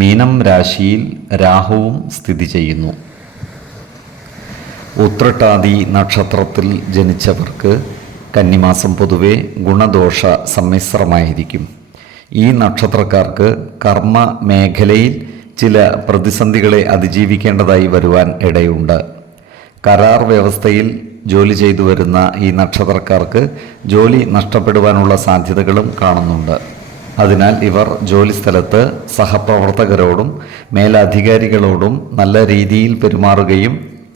മീനം രാശിയിൽ രാഹുവും സ്ഥിതി ചെയ്യുന്നു. ഉത്രട്ടാതി നക്ഷത്രത്തിൽ ജനിച്ചവർക്ക് കന്നിമാസം പൊതുവെ ഗുണദോഷ സമ്മിശ്രമായിരിക്കും. ഈ നക്ഷത്രക്കാർക്ക് കർമ്മ മേഖലയിൽ ചില പ്രതിസന്ധികളെ അതിജീവിക്കേണ്ടതായി വരുവാൻ ഇടയുണ്ട്. കരാർ വ്യവസ്ഥയിൽ ജോലി ചെയ്തു വരുന്ന ഈ നക്ഷത്രക്കാർക്ക് ജോലി നഷ്ടപ്പെടുവാനുള്ള സാധ്യതകളും കാണുന്നുണ്ട്. അതിനാൽ ഇവർ ജോലിസ്ഥലത്ത് സഹപ്രവർത്തകരോടും മേലധികാരികളോടും നല്ല രീതിയിൽ പെരുമാറുകയും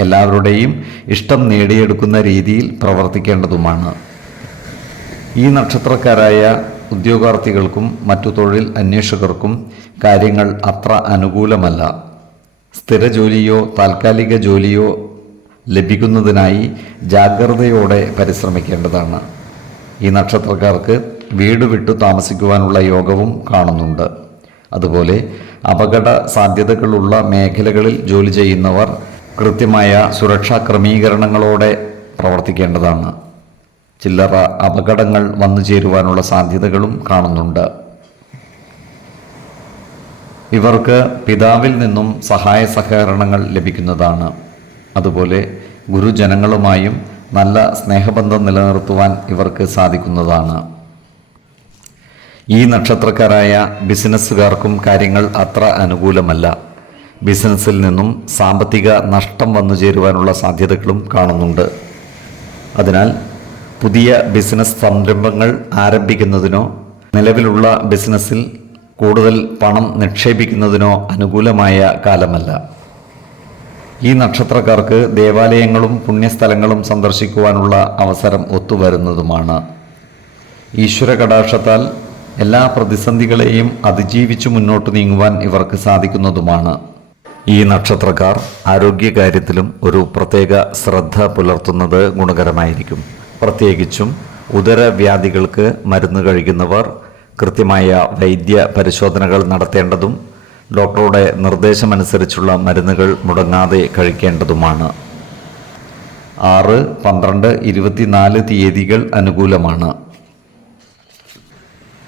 എല്ലാവരുടെയും ഇഷ്ടം നേടിയെടുക്കുന്ന രീതിയിൽ പ്രവർത്തിക്കേണ്ടതുമാണ്. ഈ നക്ഷത്രക്കാരായ ഉദ്യോഗാർത്ഥികൾക്കും മറ്റു തൊഴിൽ അന്വേഷകർക്കും കാര്യങ്ങൾ അത്ര അനുകൂലമല്ല. സ്ഥിര ജോലിയോ താൽക്കാലിക ജോലിയോ ലഭിക്കുന്നതിനായി ജാഗ്രതയോടെ പരിശ്രമിക്കേണ്ടതാണ്. ഈ നക്ഷത്രക്കാർക്ക് വീട് വിട്ടു താമസിക്കുവാനുള്ള യോഗവും കാണുന്നുണ്ട്. അതുപോലെ അപകട സാധ്യതകളുള്ള മേഖലകളിൽ ജോലി ചെയ്യുന്നവർ കൃത്യമായ സുരക്ഷാ ക്രമീകരണങ്ങളോടെ പ്രവർത്തിക്കേണ്ടതാണ്. ചില്ലറ അപകടങ്ങൾ വന്നു ചേരുവാനുള്ള സാധ്യതകളും കാണുന്നുണ്ട്. ഇവർക്ക് പിതാവിൽ നിന്നും സഹായ സഹകരണങ്ങൾ ലഭിക്കുന്നതാണ്. അതുപോലെ ഗുരുജനങ്ങളുമായും നല്ല സ്നേഹബന്ധം നിലനിർത്തുവാൻ ഇവർക്ക് സാധിക്കുന്നതാണ്. ഈ നക്ഷത്രക്കാരായ ബിസിനസ്സുകാർക്കും കാര്യങ്ങൾ അത്ര അനുകൂലമല്ല. ബിസിനസ്സിൽ നിന്നും സാമ്പത്തിക നഷ്ടം വന്നു ചേരുവാനുള്ള സാധ്യതകളും കാണുന്നുണ്ട്. അതിനാൽ പുതിയ ബിസിനസ് സംരംഭങ്ങൾ ആരംഭിക്കുന്നതിനോ നിലവിലുള്ള ബിസിനസ്സിൽ കൂടുതൽ പണം നിക്ഷേപിക്കുന്നതിനോ അനുകൂലമായ കാലമല്ല. ഈ നക്ഷത്രക്കാർക്ക് ദേവാലയങ്ങളും പുണ്യസ്ഥലങ്ങളും സന്ദർശിക്കുവാനുള്ള അവസരം ഒത്തുവരുന്നതുമാണ്. ഈശ്വര കടാക്ഷത്താൽ എല്ലാ പ്രതിസന്ധികളെയും അതിജീവിച്ചു മുന്നോട്ട് നീങ്ങുവാൻ ഇവർക്ക് സാധിക്കുന്നതുമാണ്. ഈ നക്ഷത്രക്കാർ ആരോഗ്യകാര്യത്തിലും ഒരു പ്രത്യേക ശ്രദ്ധ പുലർത്തുന്നത് ഗുണകരമായിരിക്കും. പ്രത്യേകിച്ചും ഉദരവ്യാധികൾക്ക് മരുന്ന് കഴിക്കുന്നവർ കൃത്യമായ വൈദ്യ പരിശോധനകൾ നടത്തേണ്ടതും ഡോക്ടറുടെ നിർദ്ദേശമനുസരിച്ചുള്ള മരുന്നുകൾ മുടങ്ങാതെ കഴിക്കേണ്ടതുമാണ്. ആറ് പന്ത്രണ്ട് ഇരുപത്തിനാല് തീയതികൾ അനുകൂലമാണ്.